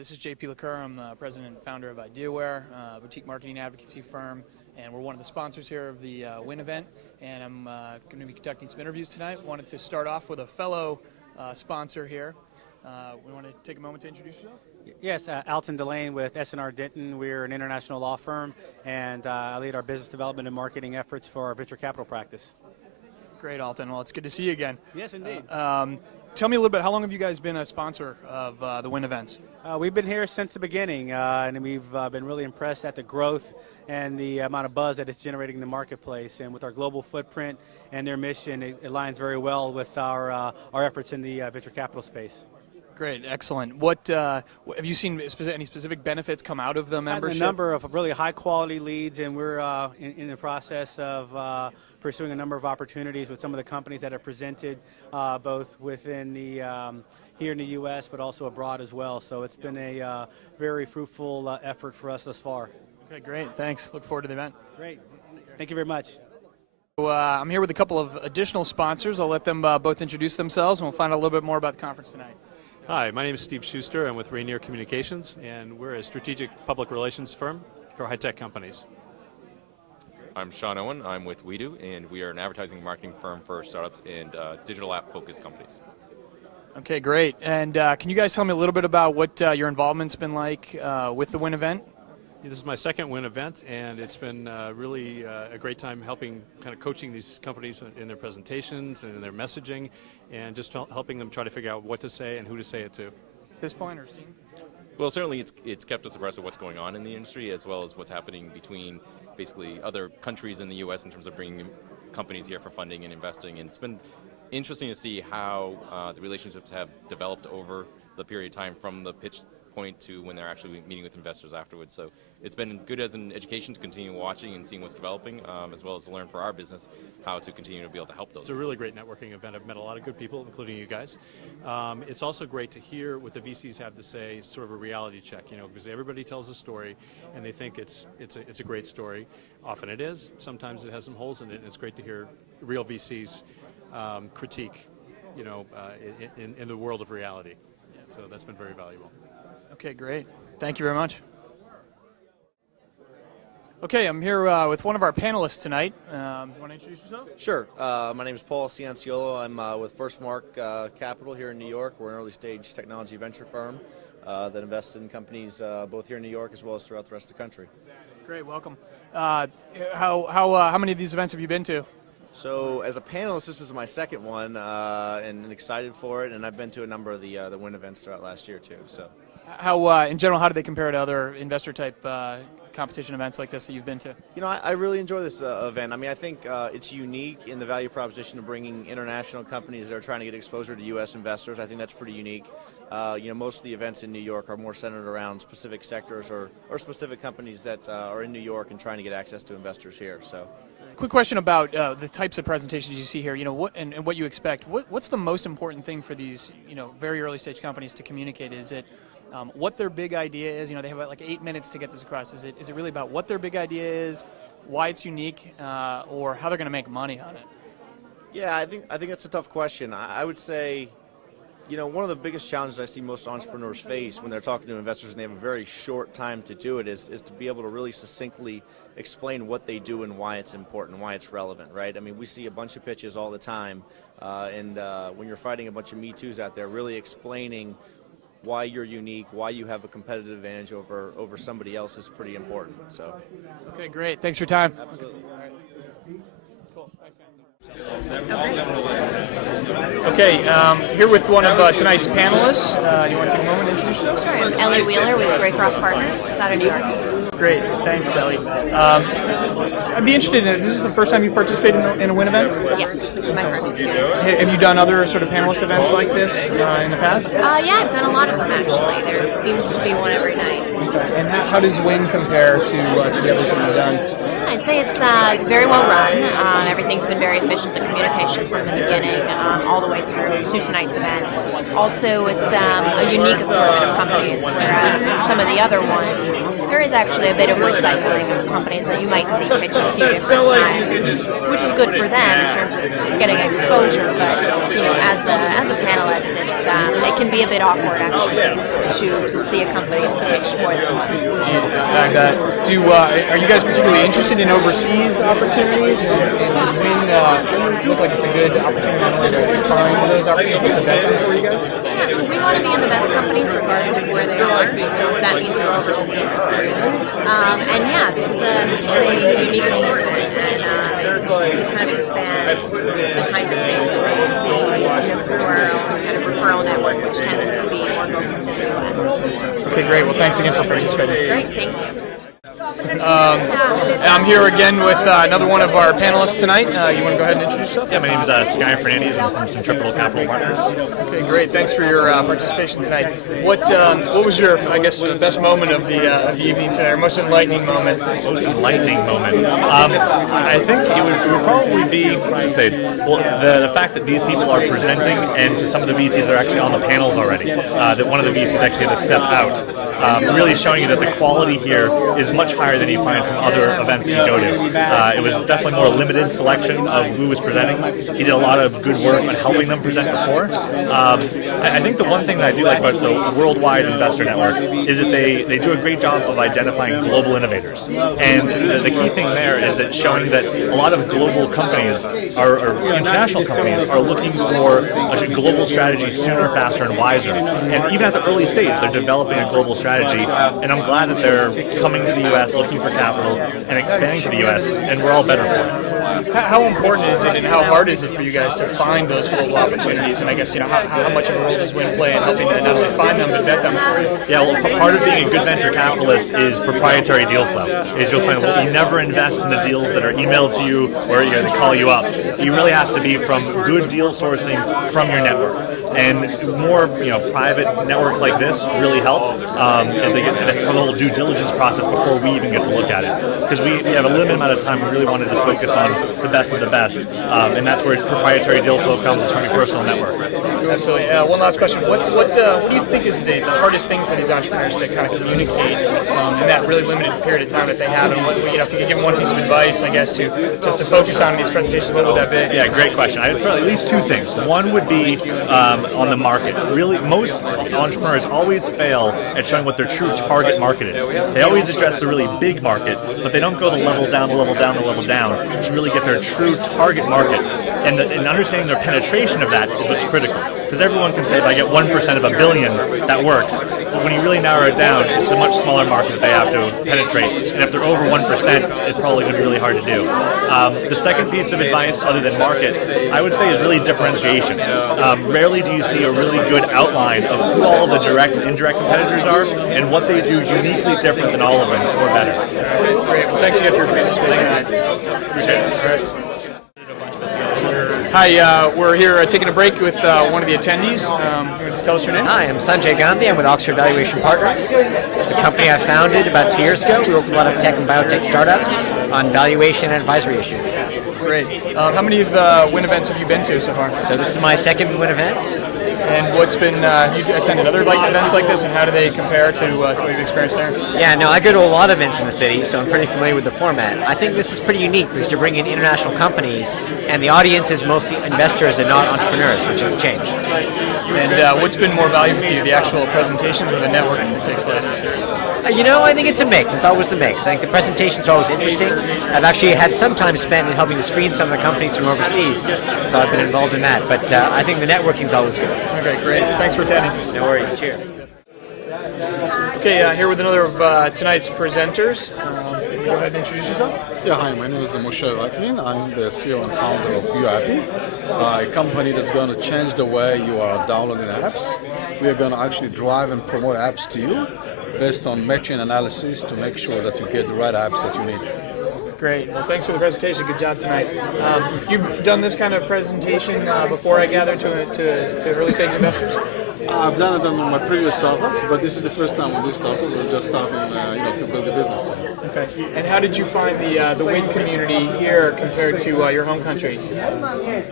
This is JP LaCour. I'm the president and founder of IdeaWare, a boutique marketing advocacy firm, and we're one of the sponsors here of the WIN event. And I'm going to be conducting some interviews tonight. Wanted to start off with a fellow sponsor here. We want to take a moment to introduce yourself. Yes, Alton Delane with S&R Denton. We're an international law firm, and I lead our business development and marketing efforts for our venture capital practice. Great, Alton. Well, it's good to see you again. Yes, indeed. Tell me a little bit, how long have you guys been a sponsor of the WIN events? We've been here since the beginning, and we've been really impressed at the growth and the amount of buzz that it's generating in the marketplace. And with our global footprint and their mission, it aligns very well with our efforts in the venture capital space. Great, excellent. What have you seen any specific benefits come out of the membership? A number of really high-quality leads, and we're in the process of pursuing a number of opportunities with some of the companies that have presented, both within the here in the U.S., but also abroad as well. So it's been a very fruitful effort for us thus far. Okay, great. Thanks. Look forward to the event. Great. Thank you very much. So, I'm here with a couple of additional sponsors. I'll let them both introduce themselves, and we'll find out a little bit more about the conference tonight. Hi, my name is Steve Schuster. I'm with Rainier Communications, and we're a strategic public relations firm for high-tech companies. I'm Sean Owen. I'm with WeDo, and we are an advertising and marketing firm for startups and digital app-focused companies. Okay, great. And can you guys tell me a little bit about what your involvement's been like with the WIN event? This is my second WIN event, and it's been really a great time helping, kind of coaching these companies in their presentations and in their messaging, and just helping them try to figure out what to say and who to say it to. At this point, or seen? Well, certainly it's kept us abreast of what's going on in the industry, as well as what's happening between basically other countries in the U.S. in terms of bringing companies here for funding and investing. And it's been interesting to see how the relationships have developed over the period of time from the pitch point to when they're actually meeting with investors afterwards. So it's been good as an education to continue watching and seeing what's developing, as well as to learn for our business how to continue to be able to help those. It's a really great networking event. I've met a lot of good people, including you guys. It's also great to hear what the VCs have to say, sort of a reality check, because everybody tells a story and they think it's a great story. Often it is. Sometimes it has some holes in it, and it's great to hear real VCs critique, in the world of reality. So that's been very valuable. Okay, great. Thank you very much. Okay, I'm here with one of our panelists tonight. You want to introduce yourself? Sure. My name is Paul Cianciolo. I'm with FirstMark Capital here in New York. We're an early-stage technology venture firm that invests in companies both here in New York as well as throughout the rest of the country. Great, welcome. How many of these events have you been to? So, as a panelist, this is my second one, and excited for it. And I've been to a number of the WIN events throughout last year too. So, in general, how do they compare to other investor-type competition events like this that you've been to? I really enjoy this event. I mean, I think it's unique in the value proposition of bringing international companies that are trying to get exposure to U.S. investors. I think that's pretty unique. Most of the events in New York are more centered around specific sectors or specific companies that are in New York and trying to get access to investors here. So. Quick question about the types of presentations you see here. And what you expect. What's the most important thing for these, very early stage companies to communicate? Is it what their big idea is? They have about like 8 minutes to get this across. Is it really about what their big idea is, why it's unique, or how they're going to make money on it? Yeah, I think that's a tough question. I would say, one of the biggest challenges I see most entrepreneurs face when they're talking to investors and they have a very short time to do it is to be able to really succinctly explain what they do and why it's important, why it's relevant, right? I mean, we see a bunch of pitches all the time, and when you're fighting a bunch of Me Too's out there, really explaining why you're unique, why you have a competitive advantage over somebody else is pretty important. So. Okay, great. Thanks for your time. Absolutely. Cool. Thanks, man. Okay, here with one of tonight's panelists. You want to take a moment and introduce yourself? Sure, I'm Ellie Wheeler with Graycroft Partners out of New York. Great, thanks, Ellie. I'd be interested in, this is the first time you've participated in a WIN event? Yes, it's my first experience. Have you done other sort of panelist events like this in the past? Yeah, I've done a lot of them actually. There seems to be one every night. Okay. And how does WIN compare to the others that you've done? Yeah, I'd say it's very well run. Everything's been very efficient, the communication from the beginning all the way through to tonight's event. Also, it's a unique assortment of companies, whereas in some of the other ones, there is actually a bit of recycling of companies that you might see pitch a few different times, which is good for them in terms of getting exposure. But as a panelist, it can be a bit awkward actually to see a company pitch more than once. Are you guys particularly interested in overseas opportunities? And does Win look like it's a good opportunity to find those opportunities to vet them for you guys? Yeah, so we want to be in the best companies regardless of where they are. So if that means we're overseas, great. And yeah, this is a unique assortment, and it kind of expands the kind of things that we can see through our own kind of referral network, which tends to be more focused in the U.S. Okay, great. Well, thanks again for participating. Great, thank you. I'm here again with another one of our panelists tonight. You want to go ahead and introduce yourself? Yeah, my name is Sky Fernandez. I'm from Centripetal Capital Partners. Okay, great. Thanks for your participation tonight. What was your, I guess, the best moment of the evening tonight, or most enlightening moment? Most enlightening moment. I think it would probably be, the fact that these people are presenting, and to some of the VCs that are actually on the panels already. That one of the VCs actually had to step out, really showing you that the quality here is much higher than you find from other events that you go to. It was definitely more limited selection of who was presenting. He did a lot of good work on helping them present before. I think the one thing that I do like about the Worldwide Investor Network is that they do a great job of identifying global innovators. And the key thing there is that showing that a lot of global companies, or international companies, are looking for a global strategy sooner, faster, and wiser. And even at the early stage, they're developing a global strategy. And I'm glad that they're coming to the U.S., looking for capital, and expanding to the U.S., and we're all better for it. How important is it, and how hard is it for you guys to find those global opportunities? And I guess, how much of a role does Win play in helping to not only find them, but vet them for you? Yeah, well, part of being a good venture capitalist is proprietary deal flow. Is you'll find you never invest in the deals that are emailed to you or they call you up. You really has to be from good deal sourcing from your network. And more, private networks like this really help as they get the whole due diligence process before we even get to look at it. Because we have a limited amount of time, we really want to just focus on the best of the best, and that's where proprietary deal flow comes, is from your personal network. Absolutely. One last question: What do you think is the hardest thing for these entrepreneurs to kind of communicate in that really limited period of time that they have? And if you could give them one piece of advice, I guess, to focus on in these presentations, what would that be? Yeah, great question. I would say at least two things. One would be on the market. Really, most entrepreneurs always fail at showing what their true target market is. They always address the really big market, but they don't go the level down, the level down, the level down to really get their true target market. And understanding their penetration of that is what's critical. Because everyone can say, if I get 1% of a billion, that works. But when you really narrow it down, it's a much smaller market that they have to penetrate. And if they're over 1%, it's probably going to be really hard to do. The second piece of advice, other than market, I would say is really differentiation. Rarely do you see a really good outline of who all the direct and indirect competitors are and what they do uniquely different than all of them, or better. Great. Well, thanks again for participating. Appreciate it. All right. Hi, we're here taking a break with one of the attendees. Tell us your name. Hi, I'm Sanjay Gandhi. I'm with Oxford Valuation Partners. It's a company I founded about 2 years ago. We work with a lot of tech and biotech startups on valuation and advisory issues. Great. How many of Win events have you been to so far? So this is my second Win event. And what's been, have you attended other events like this, and how do they compare to what you've experienced there? Yeah, no, I go to a lot of events in the city, so I'm pretty familiar with the format. I think this is pretty unique because you're bringing in international companies, and the audience is mostly investors and not entrepreneurs, which has changed. And what's been more valuable to you, the actual presentations or the networking that takes place? I think it's a mix. It's always the mix. I think the presentations are always interesting. I've actually had some time spent in helping to screen some of the companies from overseas, so I've been involved in that. But I think the networking is always good. Okay, great. Thanks for attending. No worries. Cheers. Okay, here with another of tonight's presenters. Go ahead and introduce yourself. Yeah, hi, my name is Moshe Reklin. I'm the CEO and founder of UAppy, a company that's going to change the way you are downloading apps. We are going to actually drive and promote apps to you based on matching analysis to make sure that you get the right apps that you need. Great. Well, thanks for the presentation. Good job tonight. You've done this kind of presentation before, I gather, to early stage investors? I've done it on my previous startups, but this is the first time with this startup. We're just starting, to build a business. Okay. And how did you find the Win community here compared to your home country?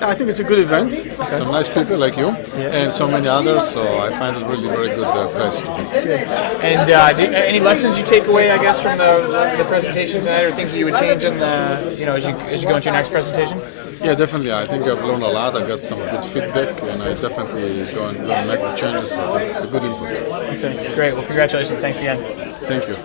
I think it's a good event. Okay. Some nice people like you, and so many others. So I find it really very good place to be. And any lessons you take away, I guess, from the presentation tonight, or things that you would change in the, as you go into your next presentation? Yeah, definitely. I think I've learned a lot. I got some good feedback, and I definitely going to make the changes. I think it's a good input. Okay, great. Well, congratulations. Thanks again. Thank you.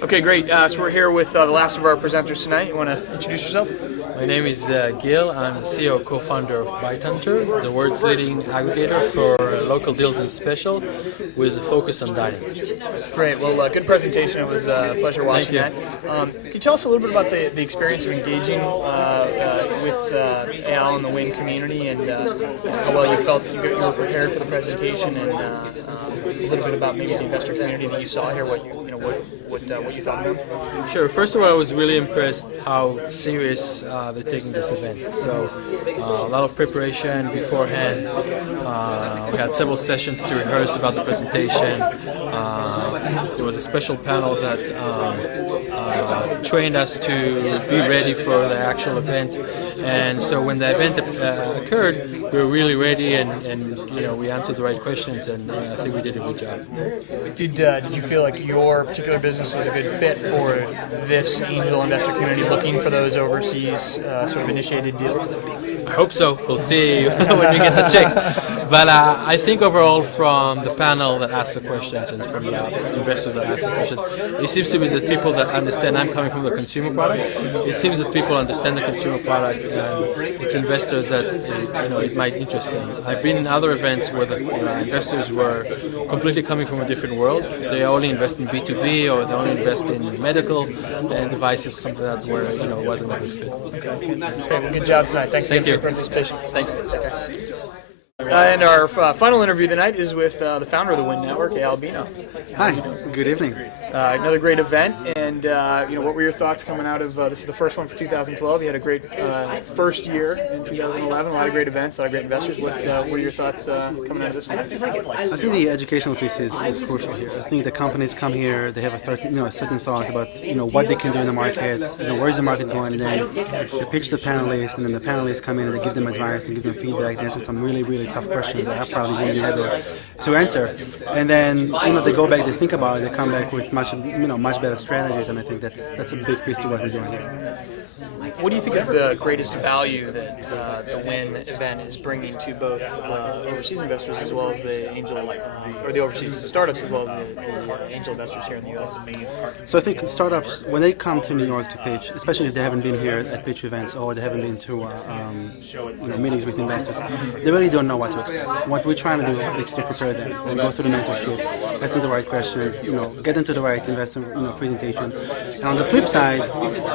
Okay, great. So we're here with the last of our presenters tonight. You want to introduce yourself? My name is Gil. I'm the CEO co-founder of ByteHunter, the world's leading aggregator for local deals and special with a focus on dining. Great. Well, good presentation. It was a pleasure watching that. Can you tell us a little bit about the experience of engaging with AL and the Win community, and how well you felt you were prepared for the presentation, and a little bit about maybe the investor community that you saw here, what you thought of them? Sure. First of all, I was really impressed how serious they're taking this event. So a lot of preparation beforehand. We had several sessions to rehearse about the presentation. There was a special panel that trained us to be ready for the actual event. And so when the event occurred, we were really ready, and we answered the right questions, and I think we did a good job. Did you feel like your particular business was a good fit for this angel investor community, looking for those overseas sort of initiated deals? I hope so. We'll see when we get the check. But I think overall, from the panel that asked the questions and from the investors that asked the questions, it seems to be that people that understand. I'm coming from the consumer product. It seems that people understand the consumer product, and it's investors that it might interest them. I've been in other events where the investors were completely coming from a different world. They only invest in B2B, or they only invest in medical and devices, something that where it wasn't a good fit. Okay, well, good job tonight. Thanks again for your participation. Thanks. And our final interview tonight is with the founder of the Win Network, Al Bino. Hi, good evening. Another great event, and what were your thoughts coming out of this? Is the first one for 2012. You had a great first year in 2011. A lot of great events, a lot of great investors. What were your thoughts coming out of this one? I think the educational piece is crucial here. I think the companies come here, they have a certain thought about what they can do in the market, where's the market going, and then they pitch the panelists, and then the panelists come in and they give them advice, they give them feedback, they answer some really tough questions that I probably wouldn't be able to answer. And then they go back, they think about it, they come back with much better strategies, and I think that's a big piece to what we're doing here. What do you think is the greatest value that the Win event is bringing to both overseas investors as well as the angel, or the overseas startups as well as the angel investors here in the U.S.? So I think startups, when they come to New York to pitch, especially if they haven't been here at pitch events or they haven't been to meetings with investors, they really don't know what to expect. What we're trying to do is to prepare them and go through the mentorship, ask them the right questions, get them to the right investor presentation. And on the flip side,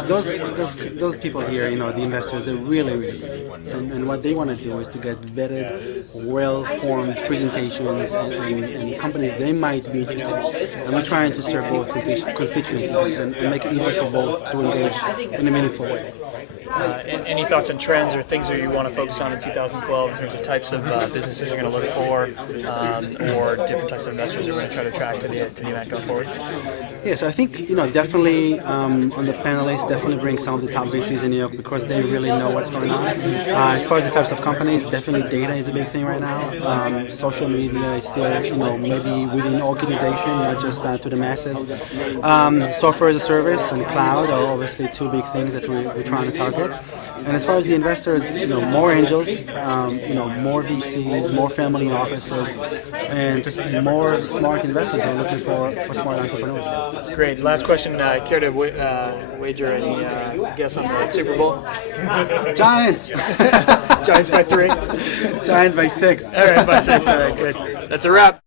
those people here, the investors, they're really busy. And what they want to do is to get vetted, well-formed presentations and companies they might be interested in. And we're trying to serve both constituencies and make it easy for both to engage in a meaningful way. Any thoughts on trends or things that you want to focus on in 2012 in terms of types of businesses you're going to look for, or different types of investors you're going to try to attract to the event going forward? Yes, I think definitely on the panelists, definitely bring some of the top VCs in New York because they really know what's going on. As far as the types of companies, definitely data is a big thing right now. Social media is still maybe within organization, not just to the masses. Software as a service and cloud are obviously two big things that we're trying to target. And as far as the investors, more angels, more VCs, more family offices, and just more smart investors who are looking for smart entrepreneurs. Great. Last question. Care to wager any guess on the Super Bowl? Giants. Giants by 3. Giants by 6. All right, by 6. All right, good. That's a wrap.